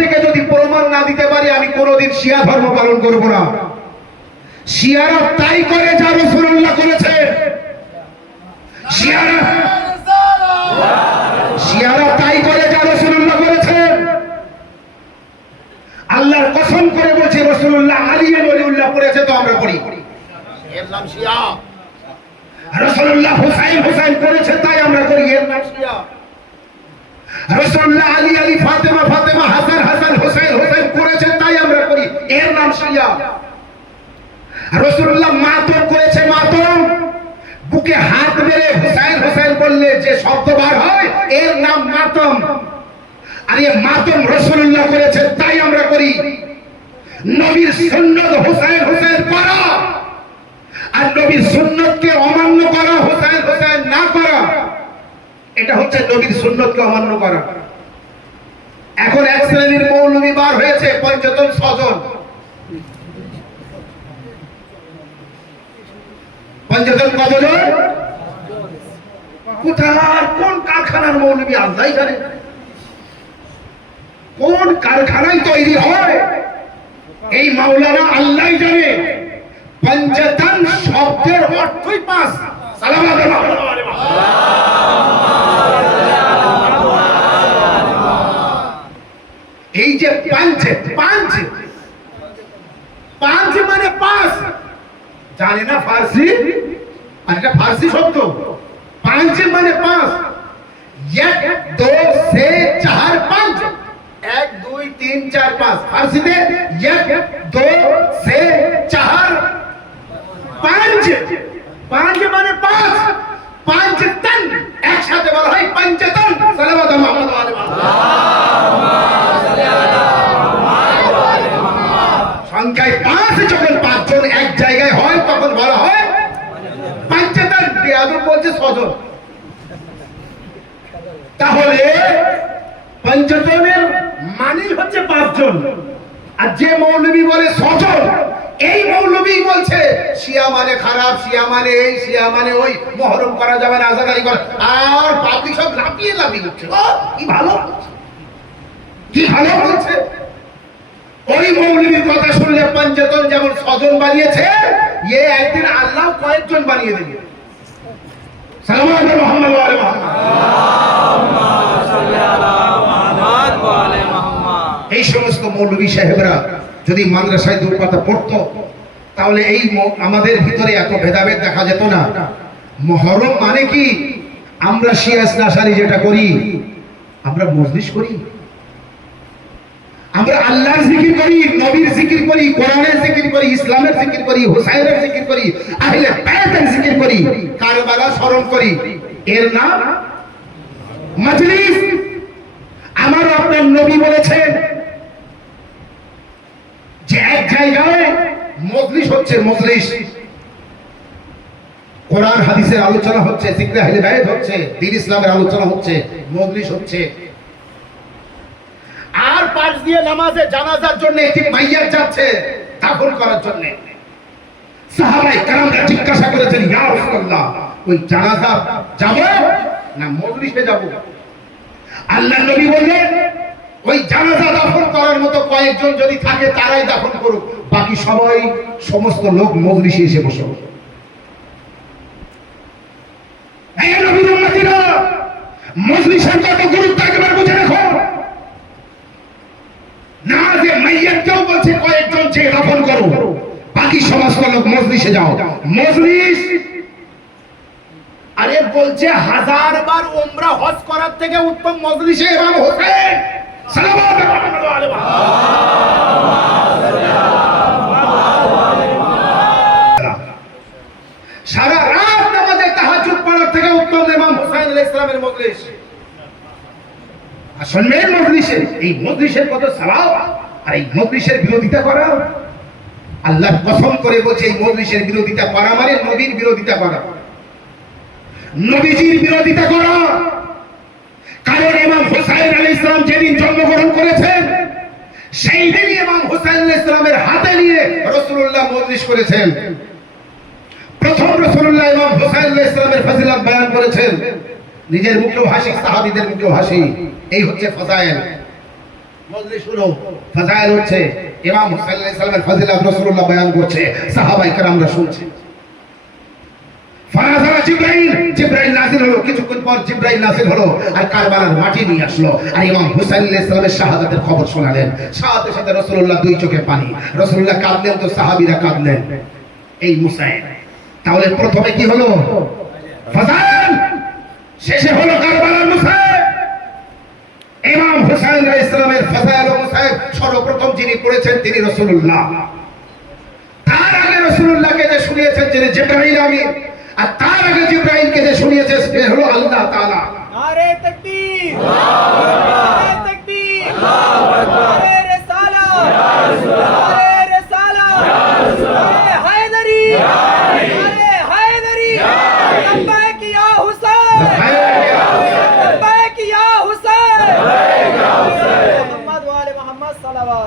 থেকে যদি প্রমাণ না দিতে পারি আমি কোনোদিন শিয়া ধর্ম পালন করব না। শিয়ারা তাই করে যা রাসূলুল্লাহ করেছে। শিয়ারা তাই করে যা রাসূলুল্লাহ করেছেন। আল্লাহর কসম করে বলছি রাসূলুল্লাহ আলী ওলিউল্লাহ করেছে তো আমরা করি, এর নাম শিয়া। রাসূলুল্লাহ হুসাইন করেছে তাই আমরা করি, এর নাম শিয়া। রাসূলুল্লাহ আলী ফাতেমা হাসান হুসাইন করেছে তাই আমরা করি, এর নাম শিয়া। রাসূলুল্লাহ মাতম করেছে, মাতম বুকে হাত মেরে হুসাইন বললে যে শব্দ বার হয় এর নাম মাতম। আর এই মাতম রাসূলুল্লাহ করেছে তাই আমরা করি। নবীর সুন্নাত হুসাইন করা আর নবীর সুন্নাতকে অমান্য করা, হুসাইন না করা, এটা হচ্ছে নবীর সুন্নাতকে অমান্য করা। এখন এক শ্রেণীর মৌলবী বার হয়েছে, পঞ্চতন স্বজন। পঞ্চতন কতজন? কোথার কোন কারখানার মৌলবী আল্লাহই জানে, কোন কারখানায় তৈরি হয় এই মাওলানা আল্লাহই জানে। পঞ্চতন শব্দের অর্থই পাঁচ। এই যে পাঁচ মানে পাঁচ, জানে না ফার্সি? আর এটা ফার্সি শব্দ। পাঁচ মানে পাঁচ, এক দো সে চার পাঁচ, 1 2 3 4 5। ফার্সিতে এক দো সে চার পাঁচ, পাঁচ মানে পাঁচ, পঞ্চতন একসাথে বলা হয় পঞ্চতন। সালাওয়াত মুহাম্মদ ওয়া আলি সংখ্যায় পাঁচ, যখন পাঁচজন এক জায়গায় হয় তখন বলা হয় পঞ্চতন। বেয়াদব বলছে স্বজন। তাহলে পঞ্চতনের মানেই হচ্ছে পাঁচজন। আর যে মৌলবী বলে স্বজন, এই মৌলবী বলছে শিয়া মানে খারাপ, শিয়া মানে এই, শিয়া মানে ওই, মহরম করা যাবে না, আজাদারি করা। আর পাবলিক সব লাফিয়ে উঠছে, কি ভালো বলছে। ওই মৌলবীর কথা শুনলে পঞ্চতন যেমন স্বজন বানিয়েছে, এ একদিন আল্লাহ কয়েকজন বানিয়ে দেবে। সালাওয়াত মুহাম্মদ ওয়া আলি মুহাম্মদ। এই সমস্ত মৌলবী সাহেবরা যদি মাদ্রাসায় দুপাতা পড়তো তাহলে এই আমাদের ভিতরে এত ভেদাভেদ দেখা যেত না। মুহররম মানে কি? আমরা শিয়া ইসনাশারি যেটা করি, আমরা মজলিস করি, আমরা আল্লাহর জিকির করি, নবীর জিকির করি, কোরআনের জিকির করি, ইসলামের জিকির করি, হুসাইনের জিকির করি, আহলে বায়তের জিকির করি, কারবালা স্মরণ করি, এর নাম মজলিস। আমার আপনার নবী বলেছেন যে এক জায়গায় মজলিস হচ্ছে, মজলিস কোরআন হাদিসের আলোচনা হচ্ছে, জিকরে আহলে বায়ত হচ্ছে, দ্বীন ইসলামের আলোচনা হচ্ছে, মজলিস হচ্ছে। আর পাশ দিয়ে নামাজে জানাজার জন্য একটি মাইয়াত যাচ্ছে দাফন করার জন্য। সাহাবায়ে কেরামরা জিজ্ঞাসা করেছেন, ইয়া রাসূলুল্লাহ, ওই জানাজা যাব না মজলিসে যাব? আল্লাহর নবী বললেন, ওই জানাজা দাফন করার মতো কয়েকজন যদি থাকে তারাই দাফন করুক, বাকি সবাই সমস্ত লোক মজলিসে এসে বসে। এই নবীর উম্মতিরা, মজলিসের কত গুরুত্ব একবার বুঝে রাখো। না যে মাইয়াতকেও বলছে কয়েকজন যে দাফন করো, বাকি সমস্ত লোক মজলিসে যাও। মজলিস আরে বলছে 1000 বার উমরা হজ করার থেকে উত্তম মজলিসে ইমাম হোসেন সালাওয়াত মুহাম্মদ ওয়া আলি মুহাম্মদ। সারা রাত নামাজে তাহাজ্জুদ পড়ার থেকে উত্তম ইমাম হোসেন আলাইহিস সালামের মজলিস। আসলে মজলিসে, এই মজলিসের কত সালাওয়াত, আর এই মজলিসের বিরোধিতা করা, আল্লাহর কসম করে বলছে এই মজলিসের বিরোধিতা করা মানে নবীর বিরোধিতা করা, নবীজির বিরোধিতা করা। কারণ ইমাম হুসাইন আলাইহিস সালাম যেদিন জন্মগ্রহণ করেছেন সেই দিনই ইমাম হুসাইন আলাইহিস সালামের হাতে নিয়ে রাসূলুল্লাহ মজলিস করেছেন। প্রথম রাসূলুল্লাহ ইমাম হুসাইন আলাইহিস সালামের ফজিলত বয়ান করেছেন, নিজের মুখেও হাসি, সাহাবীদের মুখেও হাসি। এই হচ্ছে ফজাইল। মজলিস হলো, ফাজাইল হচ্ছে, ইমাম হুসাইন আলাইহিস সালামের ফজিলত রাসূলুল্লাহ বয়ান করছে, সাহাবায়ে কেরামরা শুনছে। ফানাজারা জিবরাইল নাযিল হলো, কিছুক্ষণ পর জিবরাইল নাযিল হলো আর কারবালার মাটি নিয়ে আসলো আর ইমাম হুসাইন আলাইহিস সালামের শাহাদাতের খবর শোনালেন। সাথে সাথে রাসূলুল্লাহ দুই চোখে পানি, রাসূলুল্লাহ কাঁদলেন তো সাহাবীরা কাঁদলেন। এই মুসাইব, তাহলে প্রথমে কি হলো? ফাজাইল, শেষে হলো কারবালার মুসাইব। ইমাম হুসাইন আলাইহিস সালামের ফাজাইল ও মুসাইব সর্বপ্রথম যিনি পড়েছেন তিনি রাসূলুল্লাহ। তার আগে রাসূলুল্লাহকে যে শুনিয়েছেন যিনি জিবরাইল আমিন, আর তার আগে জিবরাইলকে যে শুনিয়েছে সে হলো আল্লাহ তাআলা। নারে তাকবীর, আল্লাহু আকবার, নারে তাকবীর, আল্লাহু আকবার, নারে রিসালাত, ইয়া রাসূলুল্লাহ, নারে রিসালাত, ইয়া রাসূলুল্লাহ, নারে হায়দারি, নারে হায়দারি, লব্বাইক ইয়া হুসাইন, লব্বাইক ইয়া হুসাইন, লব্বাইক ইয়া হুসাইন, মুহাম্মদ ওয়া আলি মুহাম্মদ সাল্লাল্লাহু